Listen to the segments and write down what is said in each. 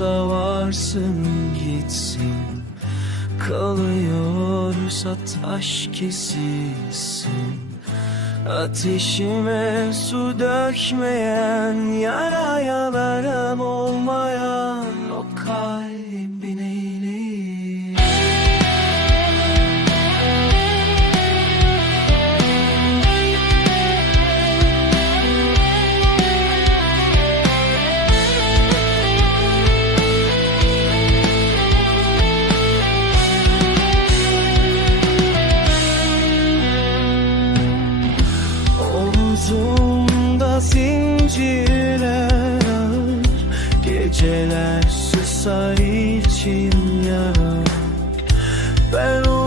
varsa varsın gitsin. Kalıyorsa taş kesilsin. Ateşime su dökmeyen yara yalaram olmayan Geceler susar için yarar Ben umutla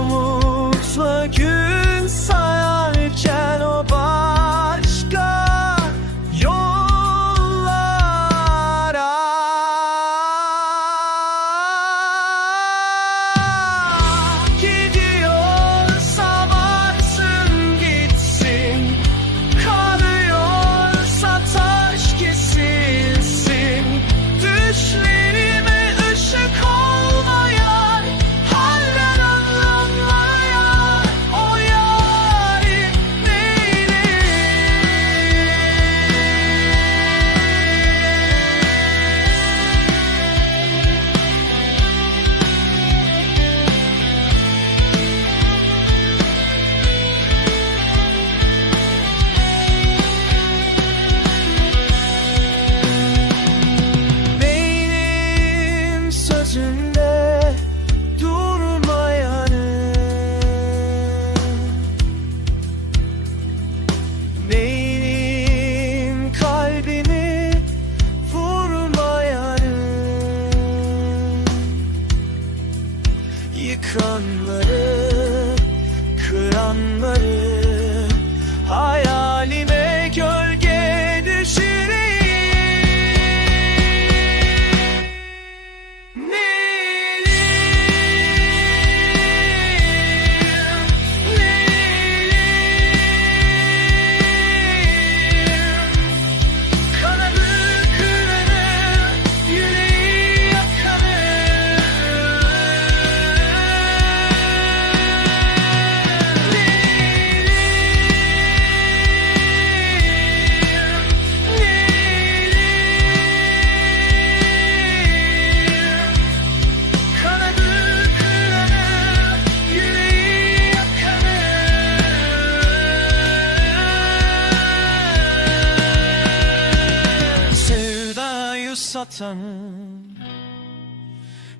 satan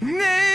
Ne